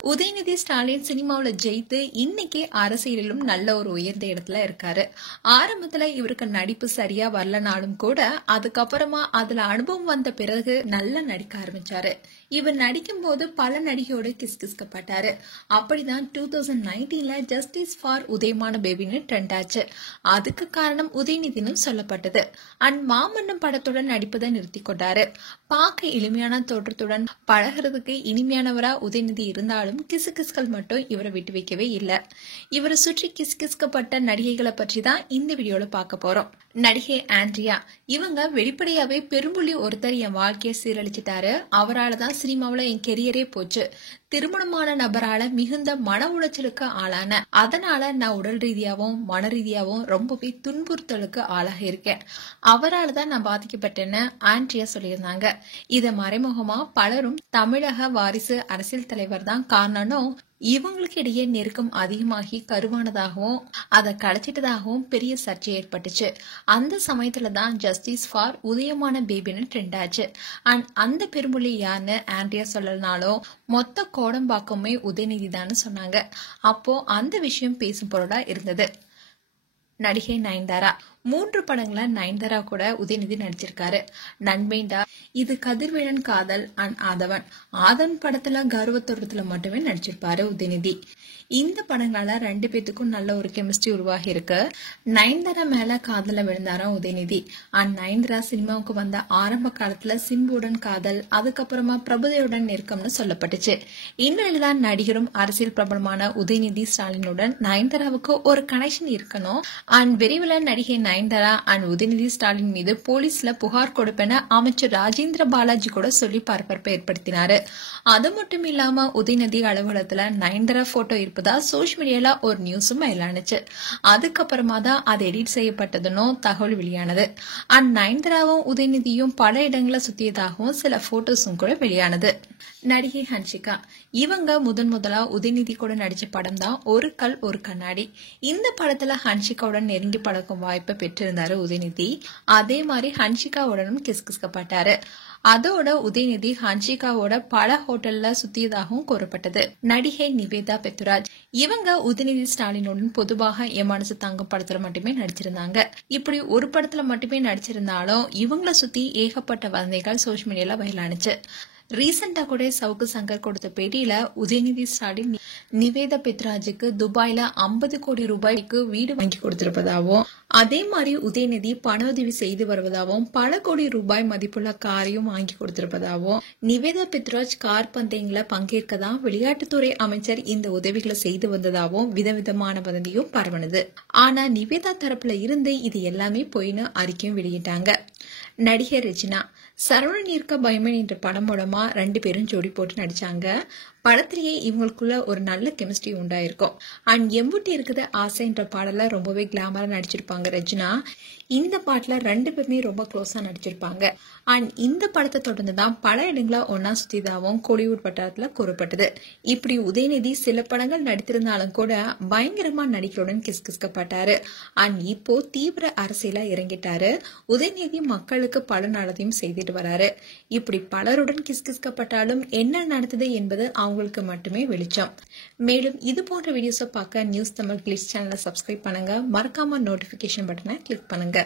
உதயநிதி ஸ்டாலின் சினிமாவுல ஜெயித்து இன்னைக்கு அரசியலிலும் நல்ல ஒரு உயர்ந்த இடத்துல இருக்காரு. ஆரம்பத்துல இவருக்கு நடிப்பு சரியா வரலனாலும் கூட அதுக்கப்புறமா அதுல அனுபவம் வந்த பிறகு நல்லா நடிக்க ஆரம்பிச்சாரு. இவர் நடிக்கும் போது பல நடிகையோட கிஸ்கிஸ்கப்பட்டாரு. அப்படிதான் 2019ல ஜஸ்டிஸ் ஃபார் உதயமான பேபின்னு ட்ரெண்ட் ஆச்சு. அதுக்கு காரணம் உதயநிதினு சொல்லப்பட்டது. அண்ட் மாமன்னம் படத்துடன் நடிப்பதை நிறுத்தி கொண்டாரு. பார்க்க எளிமையான தோற்றத்துடன் பழகிறதுக்கு இனிமையானவரா உதயநிதி இருந்தாலும் கிசுகிஸ்கள் மட்டும் இவரை விட்டு வைக்கவே இல்ல. இவரை சுற்றி கிஸ்கிஸ்கப்பட்ட நடிகைகளை பற்றி தான் இந்த வீடியோல பார்க்க போறோம். நடிகை ஆண்ட்ரியா இவங்க வெளிப்படையாவே பெரும்புள்ளி ஒருத்தர் என் வாழ்க்கையை சீரழிச்சிட்டாரு, அவரால் தான் சினிமாவில என் கெரியரே போச்சு, திருமணமான நபரால மிகுந்த மன உளைச்சலுக்கு ஆளான, அதனால நான் உடல் ரீதியாவும் மன ரீதியாவும் ரொம்பவே துன்புறுத்தலுக்கு ஆளாக இருக்கேன், அவரால் தான் நான் பாதிக்கப்பட்டேன்னு ஆண்ட்ரியா சொல்லியிருந்தாங்க. இத மறைமுகமா பலரும் தமிழக வாரிசு அரசியல் தலைவர் தான் காரணம், இவங்களுக்கு இடையே நெருக்கம் அதிகமாகி கருவானதாகவும் அதை கலைச்சிட்டதாகவும் பெரிய சர்ச்சை ஏற்பட்டுச்சு. அந்த சமயத்துல தான் ஜஸ்டிஸ் ஃபார் உதயமான பேபின்னு ட்ரெண்ட் ஆச்சு. அண்ட் அந்த பெருமொழி யாருன்னு ஆண்ட்ரியா சொல்லலனாலும் மொத்த கோடம்பாக்கமே உதயநிதி தான் சொன்னாங்க. அப்போ அந்த விஷயம் பேசும் பொருளா இருந்தது. நடிகை நயன்தாரா 3 படங்கள நயன்தாரா கூட உதயநிதி நடிச்சிருக்காரு. நண்பேண்டா, இது கதிர்வேலன் காதல் அண்ட் ஆதவன். ஆதவன் படத்துல கர்வத்தோட்டத்துல மட்டுமே நடிச்சிருப்பாரு உதயநிதி. இந்த படங்களால 2 பேத்துக்கும் நல்ல ஒரு கெமிஸ்ட்ரி உருவாகி இருக்கு. நயன்தாரா மேல காதல விழுந்தாராம் உதயநிதி. அண்ட் நயன்தாரா சினிமாவுக்கு வந்த ஆரம்ப காலத்துல சிம்புடன் காதல், அதுக்கப்புறமா பிரபுதேவுடன் நெருக்கம்னு சொல்லப்பட்டுச்சு. இந்நிலையில்தான் நடிகரும் அரசியல் பிரபலமான உதயநிதி ஸ்டாலினுடன் நயன்தாராவுக்கு ஒரு கனெக்ஷன் இருக்கணும். அண்ட் விரைவில் நடிகை நயன்தாரா அண்ட் உதயநிதி ஸ்டாலின் மீது போலீஸ்ல புகார் கொடுப்பென அமைச்சர் ராஜேந்திர பாலாஜி கூட சொல்லி பரபரப்பை ஏற்படுத்தினாரு. அது மட்டும் இல்லாம உதயநிதி அலுவலகத்துல நயன்தாரா போட்டோ இருப்பதா சோசியல் மீடியால ஒரு நியூஸும் மயிலானுச்சு. அதுக்கப்புறமா தான் அது எடிட் செய்யப்பட்டதுன்னு தகவல் வெளியானது. அண்ட் நயன்தாராவும் உதயநிதியும் பல இடங்களை சுத்தியதாகவும் சில போட்டோஸும் கூட வெளியானது. நடிகை ஹன்ஷிகா இவங்க முதலா உதயநிதி கூட நடிச்ச படம் தான் ஒரு கல் ஒரு கண்ணாடி. இந்த படத்துல ஹன்ஷிகாவுடன் நெருங்கி பழக்கும் வாய்ப்பை பெற்றிருந்தாரு உதயநிதி. அதே மாதிரி ஹன்ஷிகாவுடனும் கிஸ்கிஸ்கப்பட்டாரு. அதோட உதயநிதி ஹன்ஷிகாவோட பல ஹோட்டல்ல சுத்தியதாகவும் கூறப்பட்டது. நடிகை நிவேதா பெத்துராஜ் இவங்க உதயநிதி ஸ்டாலினுடன் பொதுவாக என் மனசு தங்கம் படத்துல மட்டுமே நடிச்சிருந்தாங்க. இப்படி ஒரு படத்துல மட்டுமே நடிச்சிருந்தாலும் இவங்கள சுத்தி ஏகப்பட்ட வதந்திகள் சோசியல் மீடியால வயலானுச்சு. ரீசெண்டா கூட சவுக்கு சங்கர் கொடுத்த பேட்டியில உதயநிதி ஸ்டாலின் நிவேதா பெத்ராஜுக்கு துபாயில 50 கோடி ரூபாய்க்கு வீடு வாங்கி கொடுத்திருப்பதாகவும், அதே மாதிரி உதயநிதி பண உதவி செய்து வருவதாகவும், பல கோடி ரூபாய் மதிப்புள்ள காரையும் வாங்கி கொடுத்திருப்பதாகவும், நிவேதா பெத்ராஜ் கார் பந்தயங்கள பங்கேற்கதான் விளையாட்டுத்துறை அமைச்சர் இந்த உதவிகளை செய்து வந்ததாகவும் விதவிதமான வதந்தியும் பரவனது. ஆனா நிவேதா தரப்புல இருந்து இது எல்லாமே பொய்னு அறிக்கையும் வெளியிட்டாங்க. நடிகை ரெஜினா சரவணன் இருக்க பயமன் என்ற படம் மூலமா 2 பேரும் ஜோடி போட்டு நடிச்சாங்க. படத்திலேயே இவங்களுக்குள்ள ஒரு நல்ல கெமிஸ்ட்ரி உண்டாயிருக்கும். அண்ட் எம்புட்டி இருக்குது ஆசை என்ற பாடல ரொம்பவே கிளாமரா நடிச்சிருப்பாங்க ரெஜினா. இந்த பாட்டுல 2 பேருமே ரொம்ப க்ளோஸா நடிச்சிருப்பாங்க. அண்ட் இந்த படத்தை தொடர்ந்துதான் பல இடங்கள ஒன்னா சுத்திதாவும் கோலிவுட் வட்டாரத்துல கூறப்பட்டது. இப்படி உதயநிதி சில படங்கள் நடித்திருந்தாலும் கூட பயங்கரமா நடிகருடன் கிஸ்கிஸ்கப்பட்டாரு. அண்ட் இப்போ தீவிர அரசியலா இறங்கிட்டாரு. உதயநிதி மக்களுக்கு பல நல்லதையும் செய்துட்டு வராரு. இப்படி பலருடன் கிஸ்கிஸ்கப்பட்டாலும் என்ன நடந்தது என்பது அவங்களுக்கு மட்டுமே வெளிச்சம். மேலும் இது போன்ற வீடியோஸை பார்க்க நியூஸ் தமிழ் கிளிட்ஸ் சேனலை சப்ஸ்கிரைப் பண்ணுங்க. மறக்காம நோட்டிபிகேஷன் பட்டனை கிளிக் பண்ணுங்க.